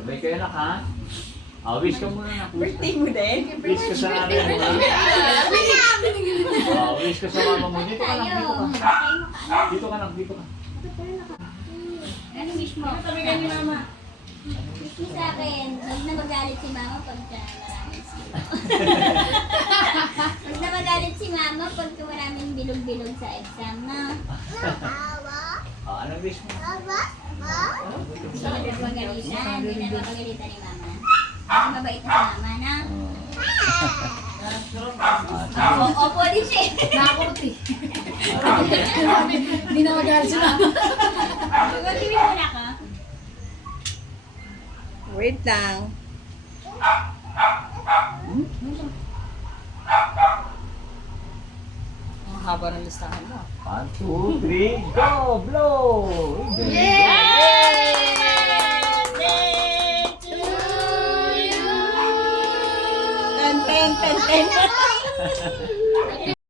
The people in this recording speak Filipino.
Sabay kayo anak ha? Wish ka muna na. Birthday mo din? Wish ka sa nanay mo ha? Wish ka sa mama mo. Dito ka lang, dito ka. Dito ka lang, dito ka. Ano wish mo? Sabi ka ni mama. Wish mo sa akin, huwag na magalit si mama pagka maraming school. Huwag na magalit si mama pagka maraming bilog-bilog sa exam na. Anong wish mo? Hindi na mapagalitan, hindi na mapagalitan ni mama. Kasi mabait na si mama na. Opo din siya. Nakuti. Hindi na magalit si mama. Mag-TV muna ka. Wait lang. Ang haba ng listahan mo. 1, 2, 3, go! Blow! Ten, ten, ten, ten.